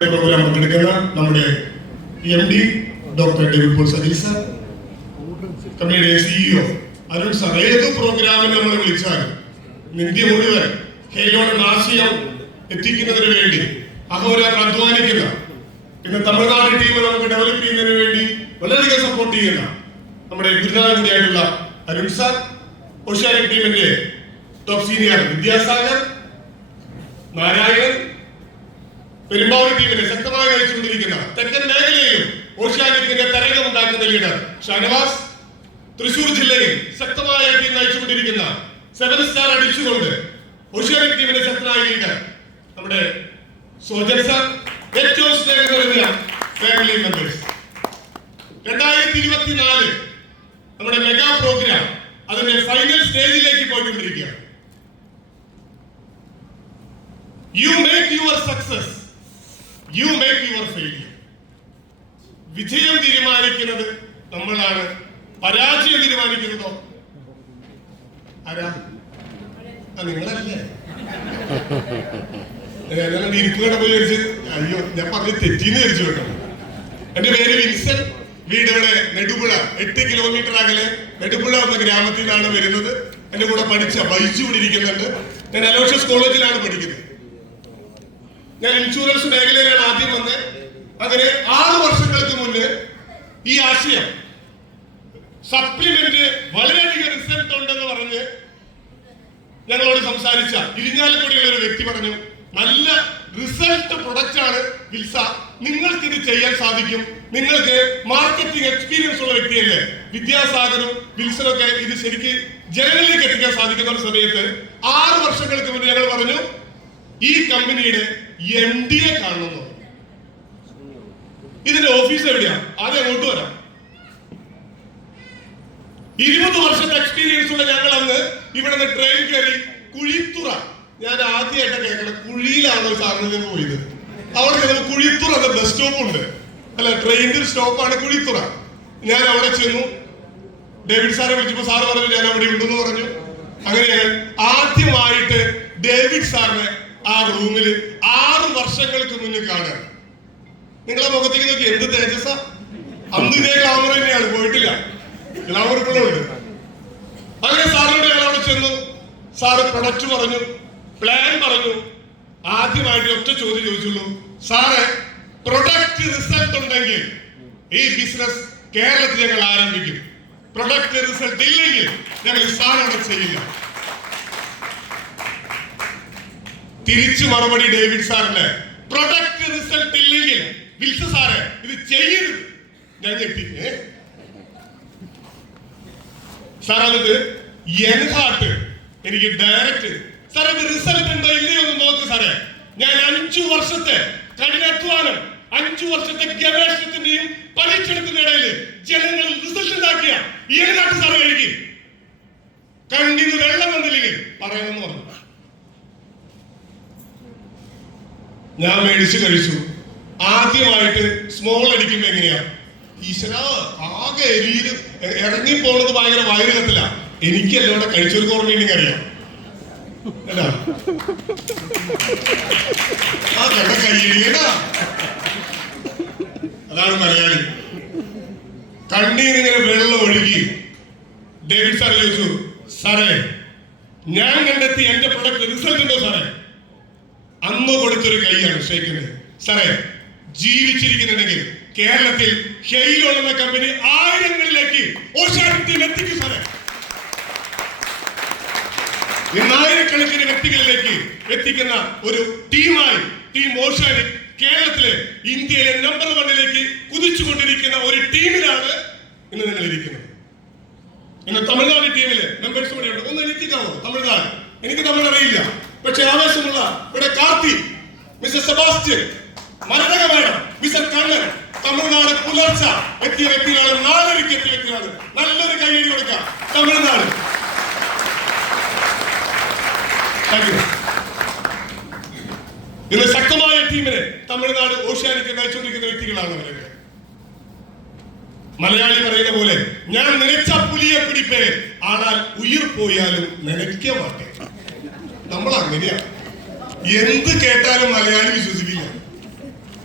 Programme പങ്കെടുക്കുന്ന നമ്മുടെ MD doctor David Paul Sajil sir, കമ്പനിയുടെ CEO അരുൺ സാർ, ഏത് പ്രോഗ്രാമിന് നമ്മൾ വിളിച്ചാലും ഇന്ത്യ മുഴുവൻ ഹെയിലോടെ ആശയം എത്തിക്കുന്നതിന് വേണ്ടി അഹോരാത്രം അധ്വാനിക്കുന്ന, പിന്നെ തമിഴ്നാട് ടീം നമുക്ക് ഡെവലപ്പ് ചെയ്യുന്നതിന് വേണ്ടി വളരെയധികം സപ്പോർട്ട് ചെയ്യുന്ന നമ്മുടെ ഗുരുനാഥൻ കൂടിയായിട്ടുള്ള അരുൺ സാർ, ഓഷ്യാനിക് ടീമിന്റെ ടോപ്പ് സീനിയർ വിദ്യാസാഗർ, നാരായണൻ, പെരുമ്പാവൂർ ടീമിനെ ശക്തമായി നയിച്ചുകൊണ്ടിരിക്കുന്ന തെക്കൻ മേഖലയിലും ഓഷ്യാനിക്കിന്റെ തരംഗമുണ്ടാക്കുന്ന ലീഡർ ഷാനവാസ്, തൃശൂർ ജില്ലയിൽ ശക്തമായ ടീം നയിച്ചുകൊണ്ടിരിക്കുന്ന 7 സ്റ്റാർ അടിച്ചുകൊണ്ട് ഓഷ്യാനിക് ടീമിന്റെ ശക്തനായ ലീഡർ നമ്മുടെ സോജൻ സാർ, ഏറ്റവും സ്നേഹം നിറഞ്ഞ ഫാമിലി മെമ്പേഴ്സ്. 2024 നമ്മുടെ മെഗാ പ്രോഗ്രാം അതിന്റെ ഫൈനൽ സ്റ്റേജിലേക്ക് പോയിക്കൊണ്ടിരിക്കുകയാണ്. You make your success, you make your failure. വിജയം തീരുമാനിക്കുന്നത് നമ്മളാണ്, പരാജയം തീരുമാനിക്കുന്നതോ ആരാ? നിങ്ങളല്ലേ? ഇരിപ്പുകട പോയി വിളിച്ച് അയ്യോ ഞാൻ പറഞ്ഞ് തെറ്റിന്ന് വിളിച്ചു കേട്ടോ. എന്റെ പേര് വിൻസൻ, വീട് ഇവിടെ നെടുപുഴ, 8 കിലോമീറ്റർ അകലെ നെടുപുഴ എന്ന ഗ്രാമത്തിൽ നിന്നാണ് വരുന്നത്. എന്റെ കൂടെ പഠിച്ച ബൈജു ഇവിടെ ഇരിക്കുന്നുണ്ട്. ഞാൻ അലോഷ്യസ് കോളേജിലാണ് പഠിക്കുന്നത്. ഞാൻ ഇൻഷുറൻസ് മേഖലയിലാണ് ആദ്യം വന്നത്. അങ്ങനെ 6 വർഷങ്ങൾക്ക് മുന്നേ ഈ ആശയം സപ്ലിമെന്റ് വളരെയധികം റിസൾട്ട് ഉണ്ടെന്ന് പറഞ്ഞ് ഞങ്ങളോട് സംസാരിച്ച ഇരിഞ്ഞാലക്കുടിയുള്ള ഒരു വ്യക്തി പറഞ്ഞു, നല്ല റിസൾട്ട് പ്രൊഡക്റ്റ് ആണ് വിൽസ, നിങ്ങൾക്ക് ഇത് ചെയ്യാൻ സാധിക്കും, നിങ്ങൾക്ക് മാർക്കറ്റിംഗ് എക്സ്പീരിയൻസ് ഉള്ള വ്യക്തിയല്ലേ. വിദ്യാസാഗറും വിൽസനൊക്കെ ഇത് ശരിക്കും ജനങ്ങളിലേക്ക് എത്തിക്കാൻ സാധിക്കുന്ന ഒരു സമയത്ത് 6 വർഷങ്ങൾക്ക് മുന്നേ ഞങ്ങൾ പറഞ്ഞു ഈ കമ്പനിയുടെ MD കാണുന്നു. ഇതിന്റെ ഓഫീസ് എവിടെയാ? ആദ്യം അങ്ങോട്ട് വരാം. 20 വർഷത്തെ എക്സ്പീരിയൻസ് ഉള്ള ഞങ്ങൾ അന്ന് ഇവിടെ നിന്ന് ട്രെയിൻ കയറി കുഴിത്തുറ. ഞാൻ ആദ്യമായിട്ട് കേൾക്കണം, കുഴിയിലാണോ സാറിന് പോയത്? അവിടെ ചെന്ന് കുഴിത്തുറ എന്ന ബസ് സ്റ്റോപ്പ് ഉണ്ട്, അല്ല ട്രെയിനിന്റെ സ്റ്റോപ്പാണ് കുഴിത്തുറ. ഞാൻ അവിടെ ചെന്നു. ഡേവിഡ് സാറെ വിളിച്ചപ്പോ സാറ് പറഞ്ഞു ഞാൻ അവിടെ ഉണ്ടെന്ന് പറഞ്ഞു. അങ്ങനെ ഞാൻ ആദ്യമായിട്ട് ഡേവിഡ് സാറിനെ ആ റൂമില് 6 വർഷങ്ങൾക്ക് മുന്നേ കാണാൻ. നിങ്ങളെ മുഖത്തേക്ക് നോക്കി, എന്ത് തേജസ! അന്ന് ഇതേ ഗ്ലാമർ തന്നെയാണ്, പോയിട്ടില്ല, ഗ്ലാമർ ഇപ്പോഴുണ്ട്. അങ്ങനെ സാറിനോട് ഞാൻ അവിടെ ചെന്നു. സാറ് പ്രൊഡക്റ്റ് പറഞ്ഞു, പ്ലാൻ പറഞ്ഞു. ആദ്യമായിട്ട് ഒറ്റ ചോദ്യം ചോദിച്ചുള്ളൂ, സാറ് പ്രൊഡക്റ്റ് റിസൾട്ട് ഉണ്ടെങ്കിൽ ഈ ബിസിനസ് കേരളത്തിൽ ഞങ്ങൾ ആരംഭിക്കും, പ്രൊഡക്റ്റ് റിസൾട്ട് ഇല്ലെങ്കിൽ ഞങ്ങൾ സാറോടെ ചെയ്യില്ല. തിരിച്ചു മറുപടി ഡേവിഡ് സാറിന്റെ, പ്രൊഡക്റ്റ് റിസൾട്ട് ഇല്ലെങ്കിൽ വിൽസ സാറെ ഇത് ചെയ്യരുത്. ഞാൻ ഞെട്ടി. സാർ എന്നിട്ട് എൻഹാട്ട് എനിക്ക് ഡയറക്റ്റ്, സാർ ഇത് റിസൾട്ട് ഉണ്ടോ ഇല്ലയോ എന്ന് നോക്ക് സാറേ. ഞാൻ 5 വർഷത്തെ കഠിനാധ്വാനം, 5 വർഷത്തെ ഗവേഷണത്തിന്റെയും പരീക്ഷണത്തിന്റെ ഇടയിൽ ജനങ്ങളിൽ റിസൾട്ട് ഉണ്ടാക്കിയ എൻഹാട്ട് സാറ് കഴിക്കും. കണ്ണിന് വെള്ളം വന്നില്ലെങ്കിൽ പറയണമെന്ന് പറഞ്ഞു. ഞാൻ മേടിച്ചു കഴിച്ചു. ആദ്യമായിട്ട് സ്മോൾ അടിക്കുമ്പോ എങ്ങനെയാ? ഈശ്വര, ആകെ എരിയില് ഇറങ്ങിപ്പോണത് ഭയങ്കര വയറികത്തില്ല. എനിക്കല്ല ഇവിടെ കഴിച്ചൊരു ഓർമ്മയുണ്ടെങ്കിൽ അറിയാം. ആ കണ്ട കയ്യടിയടാ, അതാണ് മലയാളി. കണ്ണീരിങ്ങനെ വെള്ളം ഒഴുകി. ഡേവിഡ് സാർ ചോദിച്ചു, സാറേ ഞാൻ കണ്ടെത്തി എന്റെ പ്രൊഡക്റ്റ് റിസൾട്ട് ഉണ്ടോ സാറേ? അന്ന് കൊടുത്തൊരു കൈയാണ് ഷേക്കുന്നത്. സാറേ ജീവിച്ചിരിക്കുന്നുണ്ടെങ്കിൽ കേരളത്തിൽ ഹെയിലോൺ എന്ന കമ്പനി 1000ങ്ങളിലേക്ക് ഓഷ്യാനിക് ടീം എത്തിക്കും സാറേ. 1000കണക്കിന് വ്യക്തികളിലേക്ക് എത്തിക്കുന്ന ഒരു ടീമായി ടീം ഓഷ്യാനിക് കേരളത്തിലെ ഇന്ത്യയിലെ നമ്പർ 1ലേക്ക് കുതിച്ചുകൊണ്ടിരിക്കുന്ന ഒരു ടീമിലാണ് ഇന്ന് നിങ്ങൾ ഇരിക്കുന്നത്. ഇന്ന് തമിഴ്നാട് ടീമിലെ മെമ്പേഴ്സ് കൂടെയുണ്ട്. ഒന്ന് എത്തിക്കാമോ? തമിഴ്നാട് എനിക്ക് തമിഴ് അറിയില്ല, പക്ഷെ ആവേശമുള്ള ഇവിടെ Karthi, mister Sebastian, Marathaka madam, mister Kannan, Tamil Nadu പുലർച്ച എത്തിയ വ്യക്തികളാണ്, 4:30 എത്തിയ വ്യക്തികളാണ്. നല്ലൊരു കൈയടി കൊടുക്കാം തമിഴ്നാട്. ഇന്ന് ശക്തമായ ടീമിനെ തമിഴ്നാട് ഓഷ്യാനിക് നയിച്ചുകൊണ്ടിരിക്കുന്ന വ്യക്തികളാണ് അവരൊക്കെ. മലയാളി പറയുന്ന പോലെ ഞാൻ നനച്ച പുലിയെ പിടിപ്പേ, ആണാൽ ഉയിർ പോയാലും നനയ്ക്ക മാട്ടേ. നമ്മൾ അങ്ങനെയാ, എന്ത് കേട്ടാലും മലയാളി വിശ്വസിക്കില്ല.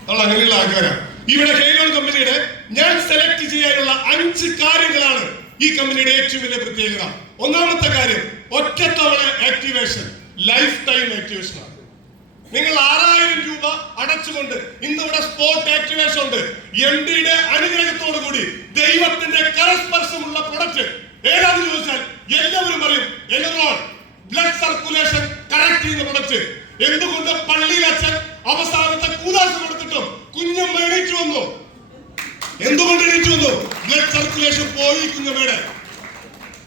നമ്മൾ അങ്ങനെയുള്ള ആൾക്കാരാണ്. ഇവിടെ ഹെയ്ലോൺ കമ്പനിയുടെ ഞാൻ സെലക്ട് ചെയ്യാനുള്ള 5 കാര്യങ്ങളാണ് ഈ കമ്പനിയുടെ ഏറ്റവും വലിയ പ്രത്യേകത. ഒന്നാമത്തെ കാര്യം, ഒറ്റത്തവണ ആക്ടിവേഷൻ, ലൈഫ് ടൈം ആക്ടിവേഷൻ ആണ്. നിങ്ങൾ 6000 രൂപ അടച്ചുകൊണ്ട് ഇന്നിവിടെ സ്പോട്ട് ആക്ടിവേഷൻ ഉണ്ട്. MD-യുടെ അനുഗ്രഹത്തോടു കൂടി ദൈവത്തിന്റെ കരസ്പർശമുള്ള പ്രൊഡക്റ്റ് ഏതാണെന്ന് ചോദിച്ചാൽ എല്ലാവരും പറയും എനറോൺ, ബ്ലഡ് സർക്കുലേഷൻ കറക്റ്റ് ചെയ്യുന്ന പ്രൊഡക്റ്റ്. എന്തുകൊണ്ട് പള്ളിയിൽ അച്ഛൻ അവസാനത്തെ കൂതാശ കൊടുത്തിട്ടും കുഞ്ഞമ്മ എണീറ്റ് വന്നു? എന്തുകൊണ്ട് എണീറ്റ് വന്നു? ബ്ലഡ് സർക്കുലേഷൻ പോയി കുഞ്ഞമ്മയുടെ.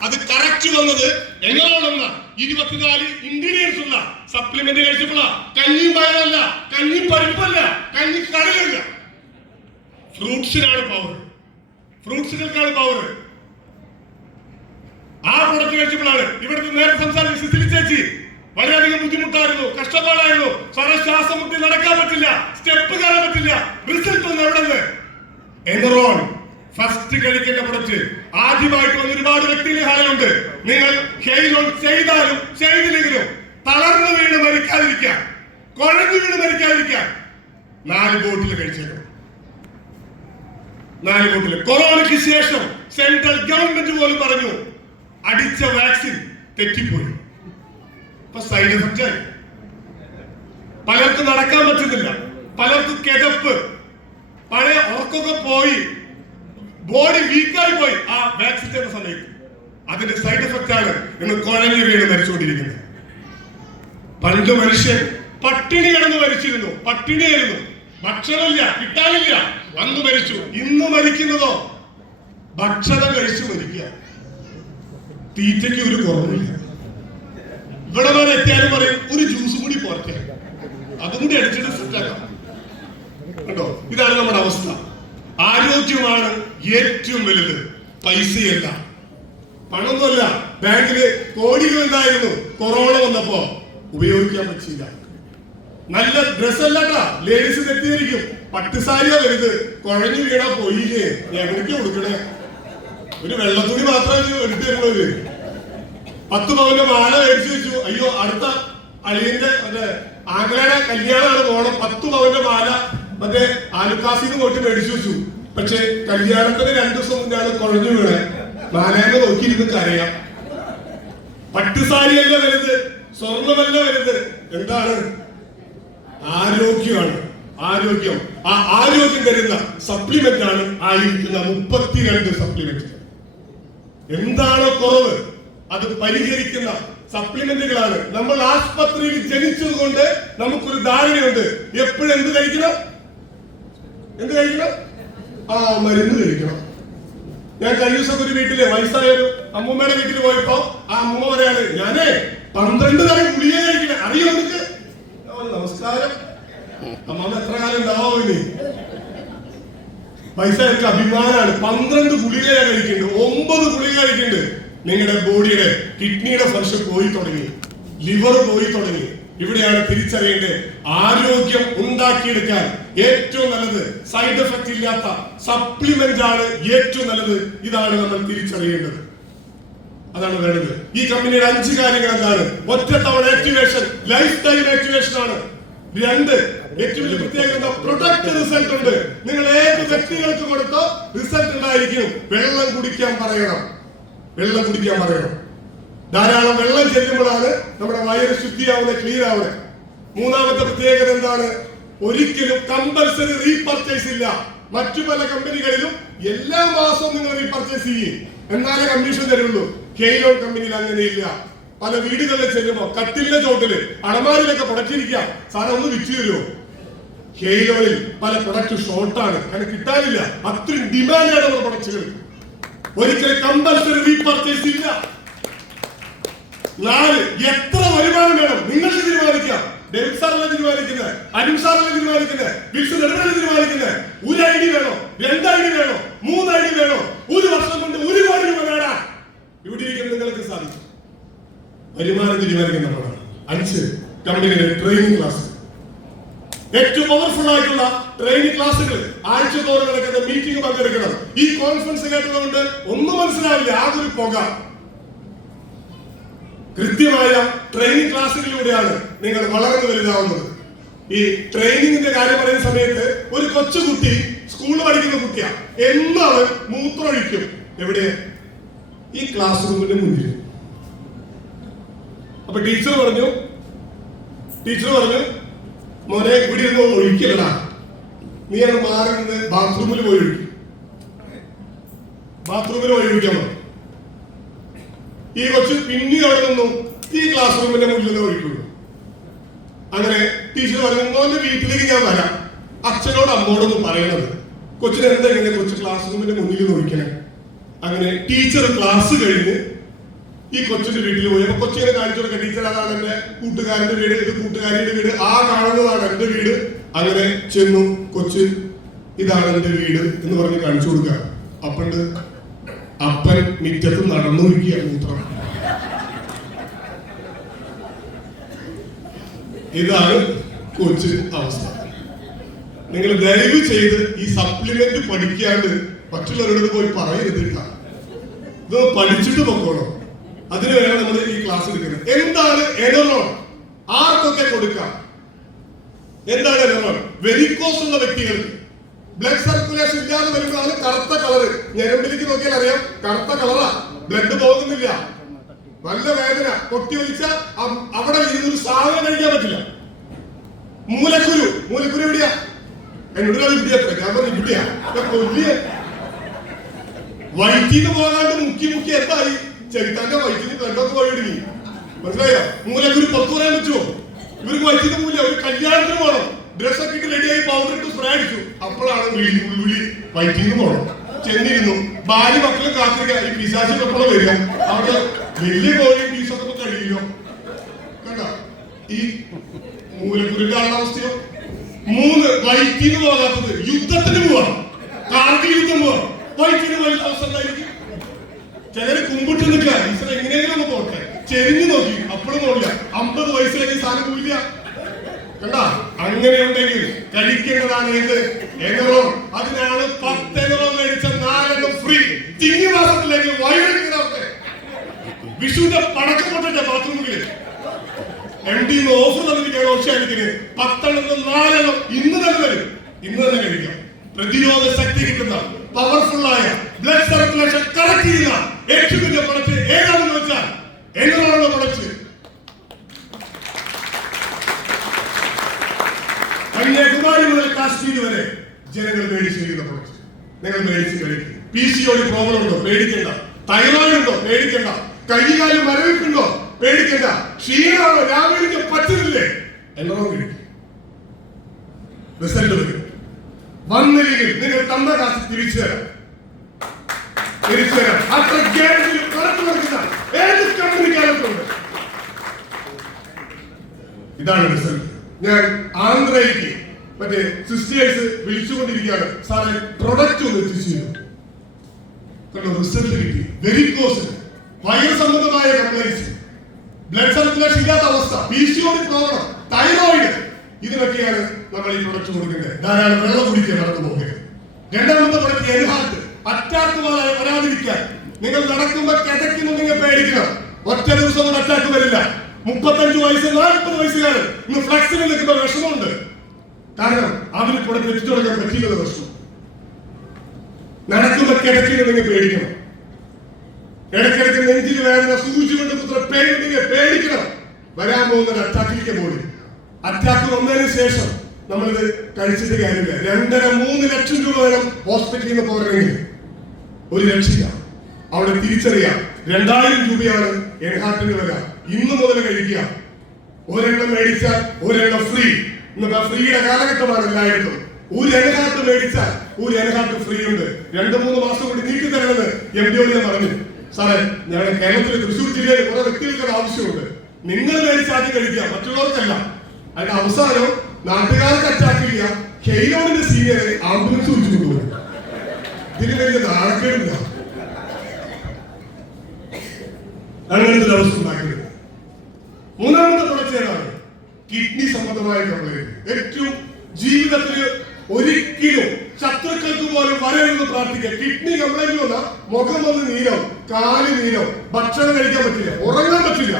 അത് കറക്റ്റ് വന്നത് എങ്ങനെയാണെന്ന 24 ഇൻഗ്രീഡിയൻസ് ഉള്ള സപ്ലിമെന്റ് കഴിച്ചപ്പോഴാ. കഞ്ഞിയും പയറല്ല, കഞ്ഞി പരിപ്പല്ല, കഞ്ഞി കടലല്ല. ഫ്രൂട്ട്സിനാണ് പവർ, ഫ്രൂട്ട്സുകൾക്കാണ് പവർ. ആ പ്രൊഡക്റ്റ് കഴിച്ചപ്പോഴാണ് ഇവിടുത്തെ നേരത്തെ സംസാരിച്ച സിസിലി ചേച്ചി വളരെയധികം ബുദ്ധിമുട്ടായിരുന്നു, കഷ്ടപ്പാടായിരുന്നു. ശ്വാസം മുട്ടി നടക്കാൻ പറ്റില്ല, സ്റ്റെപ്പ് കയറാൻ പറ്റില്ല. റിസൾട്ട് ഒന്ന് എവിടെ നിന്ന്? എനറോൺ ഫസ്റ്റ് കഴിക്കേണ്ട പ്രൊഡക്റ്റ്. ആദ്യമായിട്ട് വന്ന ഒരുപാട് വ്യക്തികളുടെ ഹാലുണ്ട്. നിങ്ങൾ ഹെയ്ലോൺ ചെയ്താലും ചെയ്തില്ലെങ്കിലും തളർന്നു വീണ് മരിക്കാതിരിക്കാൻ, കുഴഞ്ഞു വീണ് മരിക്കാതിരിക്കാൻ 4 ബോട്ടിൽ കഴിച്ചേക്കണം. 4 ബോട്ടിൽ. കൊറോണയ്ക്ക് ശേഷം സെൻട്രൽ ഗവൺമെന്റ് പോലും പറഞ്ഞു അടിച്ച വാക്സിൻ തെറ്റിപ്പോയി. ഇപ്പൊ സൈഡ് എഫക്റ്റ് ആയി. പലർക്കും നടക്കാൻ പറ്റുന്നില്ല, പലർക്കും കിതപ്പ്, പഴയ ഉറക്കൊക്കെ പോയി, ബോഡി വീക്കായി പോയി ആ വാക്സിൻ ചെയ്യുന്ന സമയത്ത്. അതിന്റെ സൈഡ് എഫക്റ്റ് ആണ് ഇന്ന് കുഴഞ്ഞു വീണ് മരിച്ചുകൊണ്ടിരിക്കുന്നത്. പണ്ട് മനുഷ്യൻ പട്ടിണി കിടന്ന് മരിച്ചിരുന്നു, പട്ടിണിയായിരുന്നു, ഭക്ഷണമില്ല, കിട്ടാനില്ല, വന്നു മരിച്ചു. ഇന്ന് മരിക്കുന്നതോ ഭക്ഷണം കഴിച്ചു മരിക്കുക. തീറ്റയ്ക്ക് ഒരു കുറവില്ല. ഇവിടെ വരെ എത്തിയാലും പറയും ഒരു ജ്യൂസ് കൂടി പോരട്ടെ, അതും കൂടി അടിച്ചിട്ട് സെറ്റാക്കാം. കണ്ടോ, ഇതാണ് നമ്മുടെ അവസ്ഥ. ആരോഗ്യമാണ് ഏറ്റവും വലുത്, പൈസയല്ല, പണമൊന്നുമല്ല. ബാങ്കില് കോടികൾ ഉണ്ടായിരുന്നു, കൊറോണ വന്നപ്പോ ഉപയോഗിക്കാൻ പറ്റില്ല. നല്ല ഡ്രസ് അല്ലാട്ടാ, ലേഡീസ് തെറ്റിദ്ധരിക്കും. പട്ടുസാരിയോ വലുത്, കുഴഞ്ഞു വീണാ പോയില്ലേ, എവിടേക്ക് കൊടുക്കണേ? ഒരു വെള്ളത്തുണി മാത്രമേ എടുത്തു തരുന്നത്. 10 പവന്റെ മാല മേടിച്ചു വെച്ചു. അയ്യോ, അടുത്ത അളിയന്റെ ആംഗ്ലയുടെ കല്യാണമാണ് പോണം, 10 പവന്റെ മാല മറ്റേ ആലുക്കാസിന്ന് പോയിട്ട് മേടിച്ചു വെച്ചു. പക്ഷെ കല്യാണത്തിന് 2 ദിവസം മുന്നാണ് കുഴഞ്ഞു വീണേ. മാലേന്ന് നോക്കിയിരുന്ന് കരയാം. പട്ടുസാരിയല്ല വലുത്, സ്വർണ്ണമല്ല വലുത്, എന്താണ്? ആരോഗ്യമാണ്. ആരോഗ്യം. ആ ആരോഗ്യം തരുന്ന സപ്ലിമെന്റ് ആണ് ആയിരിക്കുന്ന 32 സപ്ലിമെന്റ്. എന്താണോ കുറവ് അത് പരിഹരിക്കുന്ന സപ്ലിമെന്റുകളാണ്. നമ്മൾ ആശുപത്രിയിൽ ജനിച്ചത് കൊണ്ട് നമുക്കൊരു ധാരണയുണ്ട് എപ്പോഴും എന്ത് കഴിക്കണം, എന്ത് കഴിക്കണം? മരുന്ന് കഴിക്കണം. ഞാൻ കഴിഞ്ഞ ദിവസം ഒരു വീട്ടില് വയസ്സായ ഒരു അമ്മൂമ്മയുടെ വീട്ടിൽ പോയപ്പോ ആ അമ്മൂമ്മ പറയാണ്, ഞാനേ 12 തരം ഗുളിക കഴിക്കണേ. അറിയോ നിനക്ക്? നമസ്കാരം. അമ്മ എത്ര കാലം ഉണ്ടാവോ ഇനി? വയസ്സായവർക്ക് അഭിമാനാണ്. 12 ഗുളിക കഴിക്കുന്നുണ്ട്, 9 ഗുളിക കഴിക്കുന്നുണ്ട്. നിങ്ങളുടെ ബോഡിയുടെ കിഡ്നിയുടെ ഫംഗ്ഷൻ പോയി തുടങ്ങി, ലിവർ പോയി തുടങ്ങി. ഇവിടെയാണ് തിരിച്ചറിയേണ്ടത്. ആരോഗ്യം ഉണ്ടാക്കിയെടുക്കാൻ ഏറ്റവും നല്ലത് സൈഡ് എഫക്റ്റ് ഇല്ലാത്ത സപ്ലിമെന്റ് ആണ് ഏറ്റവും നല്ലത്. ഇതാണ് നമ്മൾ തിരിച്ചറിയേണ്ടത്, അതാണ് വേണ്ടത്. ഈ കമ്പനിയുടെ 5 കാര്യങ്ങൾ എന്താണ്? ഒറ്റത്തവണ ആക്ടിവേഷൻ, ലൈഫ് ടൈം ആക്ടിവേഷൻ ആണ്. 2, ഏറ്റവും വലിയ പ്രത്യേകത പ്രൊഡക്റ്റ് റിസൾട്ട് ഉണ്ട്. നിങ്ങൾ ഏത് വ്യക്തികൾക്ക് കൊടുത്തോ റിസൾട്ട് ഉണ്ടായിരിക്കും. വെള്ളം കുടിക്കാൻ പറയണം, വെള്ളം കുടിക്കാൻ പറയണം. ധാരാളം വെള്ളം ചെല്ലുമ്പോഴാണ് നമ്മുടെ വയറ് ശുദ്ധിയാവുന്നത്, ക്ലീൻ ആവുന്നത്. 3ാമത്തെ പ്രത്യേകത എന്താണ്? ഒരിക്കലും കമ്പൽസറി റീപർച്ചേസ് ഇല്ല. മറ്റു പല കമ്പനികളിലും എല്ലാ മാസവും നിങ്ങൾ റീപർച്ചേസ് ചെയ്യും, എന്നാലേ കമ്മീഷൻ തരുള്ളൂ. ഹെയ്ലോൺ കമ്പനിയിൽ അങ്ങനെയില്ല. പല വീടുകളിൽ ചെല്ലുമ്പോ കട്ടിലിന്റെ ചോട്ടില് അടമാരിലൊക്കെ പ്രൊഡക്റ്റിരിക്കാം, സാധനം ഒന്ന് വിറ്റ് തരുമോ? ഹെയ്ലോണിൽ പല പ്രൊഡക്റ്റ് ഷോർട്ടാണ്, കാരണം കിട്ടാനില്ല. അത്രയും ഡിമാൻഡാണ് നമ്മുടെ പ്രൊഡക്റ്റുകൾ. ഒരിക്കലും കമ്പൽസറി റീപർച്ചേസ് ഇല്ല. 4, എത്ര വരുമാനം വേണം നിങ്ങൾക്ക് തീരുമാനിക്കാം. ഡേവിഡ് സാറല്ല തീരുമാനിക്കുന്നത്, അരുൺ സാറല്ല തീരുമാനിക്കുന്നത്, വിൽസൺ എഡ്വേർഡ് തീരുമാനിക്കുന്നത്. 1 ID വേണോ, 2 ID വേണോ, 3 ID വേണോ? 1 വർഷം കൊണ്ട് 1 കോടി രൂപ നേടാൻ ഇവിടെ ഇരിക്കുന്ന നിങ്ങൾക്ക് സാധിക്കും. വരുമാനം തീരുമാനിക്കുന്ന നമ്മളാണ്. 5, കമ്പനിയുടെ ട്രെയിനിങ് ക്ലാസ്. ഏറ്റവും പവർഫുൾ ആയിട്ടുള്ള ട്രെയിനിങ് ക്ലാസ്സുകൾ ആഴ്ചതോറും നടക്കുന്ന മീറ്റിംഗ് പങ്കെടുക്കണം. ഈ കോൺഫറൻസ് കേട്ടതുകൊണ്ട് ഒന്നും മനസ്സിലാവില്ല, ആകൊരു പുക. കൃത്യമായ ട്രെയിനിങ് ക്ലാസ്സുകളിലൂടെയാണ് നിങ്ങൾ വളർന്നു വലുതാവുന്നത്. ഈ ട്രെയിനിങ്ങിന്റെ കാര്യം പറയുന്ന സമയത്ത് ഒരു കൊച്ചുകുട്ടി സ്കൂളിൽ പഠിക്കുന്ന കുട്ടിയാ, എന്നും അവൻ മൂത്രമൊഴിക്കും. എവിടെ? ഈ ക്ലാസ് റൂമിന്റെ മുന്നിൽ. അപ്പൊ ടീച്ചർ പറഞ്ഞു മോനെ ഇവിടെ ഇരുന്ന് ഒഴിക്കലടാ, നീ അത് മാറി നിന്ന് ബാത്റൂമിൽ പോയി ഒഴിക്കും. ബാത്റൂമിൽ പോയി ഒഴിക്കാൻ പറഞ്ഞു. ഈ കൊച്ചു പിന്നെ അവിടെ നിന്നു ഈ ക്ലാസ് റൂമിന്റെ മുന്നിൽ നിന്ന് ഒഴിക്കുള്ളൂ. അങ്ങനെ ടീച്ചർ പറഞ്ഞു മോന്റെ വീട്ടിലേക്ക് ഞാൻ വരാം, അച്ഛനോട് അമ്മോടൊന്നും പറയണത്. കൊച്ചിന് എന്താ ഇങ്ങനെ കൊച്ചു ക്ലാസ് റൂമിന്റെ മുന്നിൽ നിന്ന് ഒഴിക്കണേ? അങ്ങനെ ടീച്ചർ ക്ലാസ് കഴിഞ്ഞ് ഈ കൊച്ചിന്റെ വീട്ടിൽ പോയി. അപ്പൊ കൊച്ചിനെ കാണിച്ചു കൊടുക്കാം, ടീച്ചർ അതാണ് എന്റെ കൂട്ടുകാരന്റെ വീട്, ഇത് കൂട്ടുകാരിയുടെ വീട്, ആ കാണുന്നതാണ് എന്റെ വീട്. അങ്ങനെ ചെന്നു, കൊച്ച് ഇതാണ് എന്റെ വീട് എന്ന് പറഞ്ഞ് കാണിച്ചു കൊടുക്കുക. അപ്പണ്ട് അപ്പൻ മിറ്റത്ത് നടന്നൊരുക്കിയ മൂത്രം. ഇതാണ് കൊച്ച് അവസ്ഥ. നിങ്ങൾ ദയവ് ചെയ്ത് ഈ സപ്ലിമെന്റ് പഠിക്കാണ്ട് മറ്റുള്ളവരോട് പോയി പറയരുത്. ഇത് പഠിച്ചിട്ട് പൊക്കോളൂ. അതിന് വേണം നമ്മൾ ഈ ക്ലാസ് എടുക്കുന്നത്. എന്താണ് എനറോൺ? ആർക്കൊക്കെ കൊടുക്കാം? എന്താണ് എനറോൺ? വെരിക്കോസ് ഉള്ള വ്യക്തികൾക്ക് ബ്ലഡ് സർക്കുലേഷൻ ഇല്ലാതെ വരുമ്പോഴാണ് കറുത്ത കളറ്. ഞരമ്പിലേക്ക് നോക്കിയാൽ അറിയാം, കറുത്ത കളറാ, ബ്ലഡ് പോകുന്നില്ല, നല്ല വേദന, പൊട്ടി ഒലിച്ച അവിടെ ഇരുന്നൊരു സാധനം കഴിക്കാൻ പറ്റില്ല. മൂലക്കുരു എവിടെയാ? എന്നോട് ഇവിടെയാ, ഞാൻ പറഞ്ഞു ഇവിടെയാ, കൊല്ലിയ. വയറ്റിന്ന് പോകാണ്ട് മുക്കി എന്തായി? ചെറുത്താന്റെ വയറ്റിന് ബ്ലഡൊക്കെ പോയിടുങ്ങി. മനസ്സിലായോ? മൂലക്കുരു പുറത്തു പറയാൻ പറ്റുമോ? ഇവർക്ക് വയറ്റിന് മൂല ഒരു കല്യാണത്തിന് പോകണം, ഡ്രസ്സൊക്കെ ഇട്ട് റെഡിയായി പൗഡർ ഇട്ട് സ്പ്രേ അടിച്ചു. അപ്പോഴാണ് ഉൾവിളി വയറ്റിന്ന് പോകണം. ചെന്നിരുന്നു, ഭാര്യ മക്കളും കാത്തിരിക്കുക. ഈ പിശാചി എപ്പോഴും വരിക. അവിടെ വലിയ കോഴി പീസൊക്കെ കഴിയില്ലോ. കണ്ട ഈ മൂലക്കുരുന്റെ അവസ്ഥയോ? 3 വയറ്റിന് പോകാത്തത്. യുദ്ധത്തിന് പോവാം, കാർഗിൽ യുദ്ധം പോവാം, വയറ്റിന് വലിയ അവസ്ഥ ഉണ്ടായിരിക്കും. ചിലര് കുമ്പിട്ട് നിൽക്കുക, ഈശ്വരൻ എങ്ങനെയെങ്കിലും ഒന്ന് പോട്ടെ. ചെരിഞ്ഞു നോക്കി, അപ്പോഴും പോകില്ല. 50 വയസ്സിലേക്ക് സാധനം പോയില്ല. കണ്ട, അങ്ങനെ ഉണ്ടെങ്കിൽ കഴിക്കേണ്ടതാണ് ഏത്? എനറോൺ. അതിനാണ് 10 എനറോൺ മേടിച്ച 4 ഫ്രീ. ചിങ്ങമാസത്തിലേക്ക് വയറിങ്ങാവട്ടെ. വിഷുവിന്റെ പടക്കം പൊട്ടട്ടെ ബാത്റൂമില്. MD ഓഫർ തന്നിരിക്കുകയാണ് ഓഷ്യാനിക്കിന്. 10 4 ഇന്ന് തന്നെ വരും, ഇന്ന് തന്നെ കഴിക്കാം. പ്രതിരോധ ശക്തി കിട്ടുന്ന പവർഫുൾ ആയ ബ്ലഡ് സർക്കുലേഷൻ കറക്റ്റ് ചെയ്യുന്ന എക്സിന്റെ പ്രൊഡക്റ്റ് ഏതാണെന്ന് വെച്ചാൽ എനറോണിന്റെ പ്രൊഡക്റ്റ്. കന്യാകുമാരി മുതൽ കാശ്മീർ വരെ ജനങ്ങൾ മേടിച്ചു കഴിക്കുന്ന പ്രൊഡക്റ്റ് നിങ്ങൾ മേടിച്ച് കഴിക്കും. PCOD പ്രോബ്ലം ഉണ്ടോ? പേടിക്കണ്ട. തൈറോയിഡ് ഉണ്ടോ? പേടിക്കണ്ട. കൈകാലും മരവിപ്പുണ്ടോ? പേടിക്കണ്ട. ക്ഷീണമാണോ? രാവിലെ പറ്റുന്നില്ലേ? എനറോൺ കഴിക്കും. റിസൾട്ട് വരും. വന്നില്ലെങ്കിൽ നിങ്ങൾ തന്ന കാശ് തിരിച്ചു തരാം. അത്ര ഗ്യാരണ്ടിയിൽ പുറത്തു കൊടുക്കുന്ന ഏത് കമ്പനിക്കാലത്തുണ്ട്. ഇതാണ് റിസൾട്ട്. ഞാൻ ആന്ധ്രയിലേക്ക് മറ്റേ സിസ്റ്റേഴ്സ് വിളിച്ചുകൊണ്ടിരിക്കുകയാണ്, സാറേ പ്രൊഡക്റ്റ് ഒന്ന് എത്തിച്ചു കണ്ടോ? റിസൾട്ട് കിട്ടി. വെരിക്കോസ്, വയർ സംബന്ധമായ കംപ്ലൈൻസ്, ബ്ലഡ് സർക്കുലേഷൻ ഇല്ലാത്ത അവസ്ഥ, PCOD പ്രോബ്ലം, തൈറോയിഡ്, ഇതിനൊക്കെയാണ് നമ്മൾ ഈ പ്രൊഡക്റ്റ് കൊടുക്കുന്നത്. ധാരാളം വെള്ളം കുടിക്കുക, നടന്നു പോകരുത്. രണ്ടാമത്തെ പ്രൊഡക്റ്റ് എൻഹാർട്ട്. അറ്റാക്ക് വരാതിരിക്കാൻ നിങ്ങൾ നടക്കുമ്പോൾ കിതയ്ക്കുന്നുണ്ടെങ്കിൽ പേടിക്കണം. ഒറ്റ ദിവസം കൊണ്ട് അറ്റാക്ക് വരില്ല. 35 വയസ്സ് 40 വയസ്സുകാരൻ ഇന്ന് ഫ്ലക്സിൽ നിൽക്കുന്ന വിഷമമുണ്ട്. കാരണം അവന് പ്രൊഡക്റ്റ് എത്തിച്ചു കൊടുക്കാൻ പറ്റിയില്ല. വിഷമം. നടക്കുമ്പോൾ കിടക്കുന്നുണ്ടെങ്കിൽ പേടിക്കണം. ഇടയ്ക്കിടയ്ക്ക് നെഞ്ചിൽ വേദന, സൂചി കൊണ്ട് കുത്തുന്ന പേടിയുണ്ടെങ്കിൽ പേടിക്കണം. വരാൻ പോകുന്ന അറ്റാക്കിലേക്ക് പോയി. അറ്റാക്ക് വന്നതിന് ശേഷം നമ്മളിത് കഴിച്ചിട്ട് കാര്യമില്ല. 2.5-3 ലക്ഷം രൂപ വേണം ഹോസ്പിറ്റലിൽ നിന്ന് പോകണമെങ്കിൽ. 1 ലക്ഷമില്ല. അവിടെ തിരിച്ചറിയാം 2000 രൂപയാണ് എൻഹാർട്ടിന് വില. ഇന്ന് മുതൽ കഴിക്കുക. ഒരെണ്ണം മേടിച്ചാൽ ഒരെണ്ണം ഫ്രീ. ഇന്ന് ഫ്രീയുടെ കാലഘട്ടമാണ് എല്ലായിടത്തും. ഒരു എൻഹാർട്ട് മേടിച്ചാൽ ഒരു എൻഹാർട്ട് ഫ്രീ ഉണ്ട്. 2-3 മാസം കൂടി നീട്ടി തരണമെന്ന് MD ഞാൻ പറഞ്ഞു. സാറേ, ഞങ്ങളുടെ കേരളത്തിലെ തൃശ്ശൂർ ജില്ലയിൽ കുറെ വ്യക്തികൾക്ക് ആവശ്യമുണ്ട്. നിങ്ങൾ മേടിച്ച് ആദ്യം കഴിക്കുക, മറ്റുള്ളവർക്കല്ല. അതിന്റെ അവസാനം നാട്ടുകാർക്ക് അറ്റാക്ക് ചെയ്യുക. ഹെയ്ലോണിന്റെ സീനിയറെ ആംബുലൻസ് വിളിച്ചു കൊണ്ടുപോകും. ഇതിന് വലിയ നാണക്കേടില്ല. അങ്ങനത്തെ അവസ്ഥ ഉണ്ടാക്കരുത്. മൂന്നാമത്തെ പ്രൊഡക്റ്റ് ഏതാണ്? കിഡ്നി സംബന്ധമായ കംപ്ലൈന്റ്. ഏറ്റവും ജീവിതത്തിൽ ഒരിക്കലും ശത്രുക്കൾക്ക് പോലും വരരുതെന്ന് പ്രാർത്ഥിക്കുക. കിഡ്നി കംപ്ലൈന്റ് വന്നാൽ മുഖം വന്ന് നീരോ, കാല് നീരോ, ഭക്ഷണം കഴിക്കാൻ പറ്റില്ല, ഉറങ്ങാൻ പറ്റില്ല.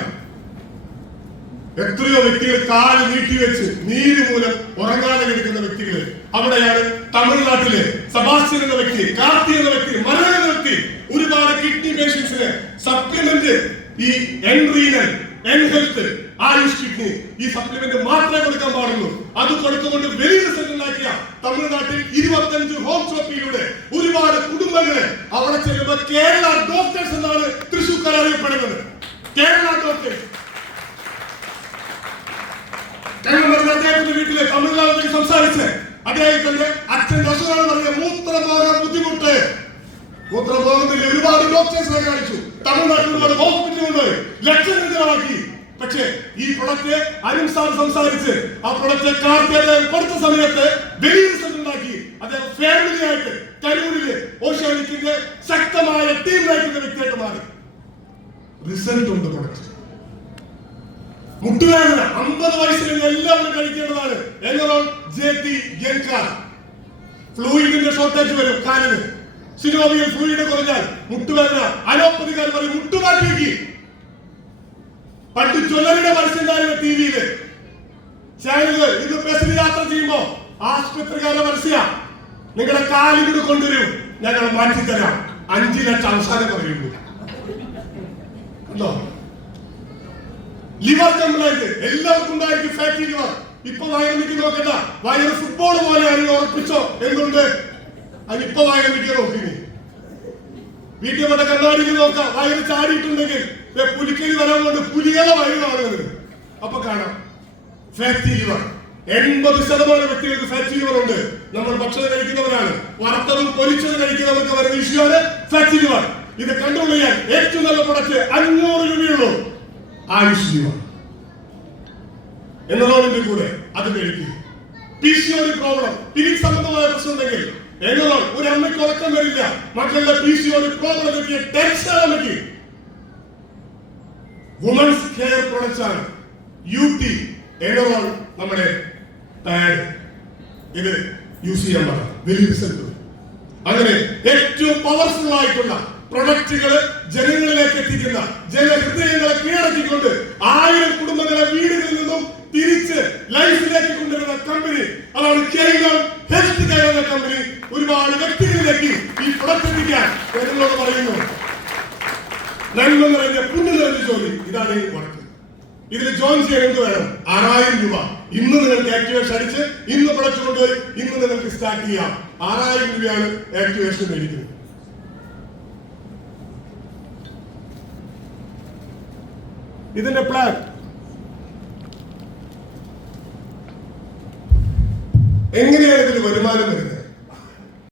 എത്രയോ വ്യക്തികൾ കാല് നീട്ടിവെച്ച് നീര് മൂലം ഉറങ്ങാതെ കിടക്കുന്ന വ്യക്തികള്. അവിടെയാണ് തമിഴ്നാട്ടിലെ സെബാസ്റ്റ്യൻ എന്ന വ്യക്തി, കാർത്തി എന്ന വ്യക്തി, മരൺ എന്ന വ്യക്തി, ഒരുപാട് കിഡ്നി പേഷ്യൻസിന് സപ്ലിമെന്റ്, ഈ എൻറീനൽ, എൻഹെൽത്ത്, ആയുഷ് കിഡ്നി, ഈ സപ്ലിമെന്റ് മാത്രമേ കൊടുക്കാൻ പാടുള്ളൂ. അത് കൊടുത്തുകൊണ്ട് വലിയ റിസൾട്ട് ഉണ്ടാക്കിയ തമിഴ്നാട്ടിൽ 25 ഹോം ഷോപ്പിലൂടെ ഒരുപാട് കുടുംബങ്ങളെ അവിടെ ചെല്ലുമ്പോൾ കേരള ഡോക്ടേഴ്സ് എന്നാണ് തൃശ്ശൂർക്കാർ അറിയപ്പെടുന്നത്. കേരള ഡോക്ടേഴ്സ്. അദ്ദേഹത്തിന്റെ വീട്ടിലെ തമിഴ്നാട്ടിലേക്ക് സംസാരിച്ച് അദ്ദേഹത്തിന്റെ അച്ഛന്റെ അസുഖമാണ് പറഞ്ഞ മൂത്രം പോകാൻ ബുദ്ധിമുട്ട്, മൂത്രം പോകുന്നില്ല. ഒരുപാട് ഡോക്ടേഴ്സിനെ കാണിച്ചു, തമിഴ്നാട്ടിൽ ഒരുപാട് ഹോസ്പിറ്റലുകൾ ലക്ഷങ്ങൾ ചെലവാക്കി. പക്ഷേ ഈ പ്രൊഡക്റ്റ് അരുൺ സാർ സംസാരിച്ച് ആ പ്രൊഡക്റ്റ് കാർത്തികേയൻ കൊടുത്ത സമയത്ത് വലിയ റിസൾട്ട് ഉണ്ടാക്കി. അദ്ദേഹം ഫാമിലി ആയിട്ട് കരൂരിലെ ഓഷ്യാനിക്കിന്റെ ശക്തമായ ടീം നയിക്കുന്ന വ്യക്തിയായിട്ട് മാറി. റിസൾട്ട് ഉണ്ട് പ്രൊഡക്റ്റ്. മുട്ടുവേദന 50 വയസ്സിൽ എല്ലാവരും കഴിക്കേണ്ടതാണ്. എന്നോൺ ജെടി ഗെൻകാർ. ഫ്ലൂയിഡിന്റെ ഷോർട്ടേജ് വരും കാലിന്, സിനോവിയൽ ഫ്ലൂയിഡ് കുറഞ്ഞാൽ മുട്ടുവേദന. അലോപ്പതിക്കാർ പറയും മുട്ടുമാറ്റി വെക്കി. പണ്ട് ജ്വല്ലറിയുടെ പരസ്യണ്ടായിരുന്നു ടിവിയില്, ചാനലുകൾ. ഇത് ബസ്സിൽ യാത്ര ചെയ്യുമ്പോ ആശുപത്രിക്കാരുടെ പരസ്യ, നിങ്ങളുടെ കാലിന് കൊണ്ടുവരും, ഞങ്ങൾ മാറ്റിത്തരാം, 5 ലക്ഷം അവസാനം പറയുള്ളൂ. ലിവർ കംപ്ലൈന്റ് എല്ലാവർക്കും ഉണ്ടായിരിക്കും, ഫാറ്റി ലിവർ. ഇപ്പൊ വയറിലേക്ക് നോക്കണ്ട, വയറ് ഫുട്ബോൾ പോലെ ആരും ഉറപ്പിച്ചോ എന്തുണ്ട്, അതിപ്പോ വയറിലേക്ക് നോക്കിനി. വീട്ടിൽ വന്ന കണ്ണാടിക്ക് നോക്കാം, വയറ് ചാടിയിട്ടുണ്ടെങ്കിൽ പുലിക്കലി വരാൻ കൊണ്ട് പുലികളെ വയറ് കാണുന്നത്. അപ്പൊ കാണാം ഫാറ്റി ലിവർ. 80% വ്യക്തികൾക്ക് ഫാറ്റി ലിവർ ഉണ്ട്. നമ്മൾ ഭക്ഷണം കഴിക്കുന്നവരാണ്, വറുത്തതും പൊരിച്ചതും കഴിക്കുന്നവർക്ക് വരുന്ന ഇഷ്യൂയാണ് ഫാറ്റി ലിവർ. ഇത് കൺട്രോൾ ചെയ്യാൻ ഏറ്റവും നല്ല പ്രൊഡക്റ്റ് 500 രൂപയുള്ളൂ, ആയുഷ് ലിവർ എന്നതിന്റെ കൂടെ അത് കഴിക്കും. PCOD പ്രോബ്ലം, പിരിക് സംബന്ധമായ പ്രശ്നം ഉണ്ടെങ്കിൽ എന്നോളം ഒരു അമ്മയ്ക്ക് ഉറക്കം വരില്ല, മക്കളുടെ PCOD പ്രോബ്ലം കിട്ടിയ ടെൻഷൻ അമ്മയ്ക്ക്. വുമൻസ് കെയർ പ്രൊഡക്ട്സ് ആണ് UT എന്നോളം നമ്മുടെ പാഡ്. ഇത് യൂസ് ചെയ്യാൻ പറയാം, വലിയ റിസൾട്ട്. അങ്ങനെ ഏറ്റവും പവർഫുൾ ആയിട്ടുള്ള പ്രൊഡക്റ്റുകൾ ജനങ്ങളിലേക്ക് എത്തിക്കുന്ന, ജനഹൃദയങ്ങളെ കീഴടക്കിക്കൊണ്ട് 1000 കുടുംബങ്ങളെ വീടുകളിൽ നിന്നും തിരിച്ച് ലൈഫിലേക്ക് കൊണ്ടുവരുന്ന കമ്പനി അതാണ് KEON ഹെൽത്ത് കെയർ എന്ന കമ്പനി. ഒരുപാട് വ്യക്തികളിലേക്ക് ഈ പ്രൊഡക്റ്റ് എത്തിക്കാൻ ജനങ്ങളോട് പറയുന്നു. നന്മ നിറഞ്ഞ പുണ്യ നിറഞ്ഞ ജോലി. ഇതാണ് ഈ വർക്ക്. ഇതിൽ ജോയിൻ ചെയ്യാൻ എന്ത് വേണം? 6000 രൂപ. ഇന്ന് നിങ്ങൾക്ക് ആക്ടിവേഷൻ അടിച്ച് ഇന്ന് പ്രൊഡക്റ്റ് കൊണ്ടുപോയി ഇന്ന് നിങ്ങൾക്ക് സ്റ്റാർട്ട് ചെയ്യാം. 6000 രൂപയാണ് ആക്ടിവേഷൻ മേടിക്കുന്നത്. ഇതിന്റെ പ്ലാൻ എങ്ങനെയാണ് ഇതിന് വരുമാനം വരുന്നത്?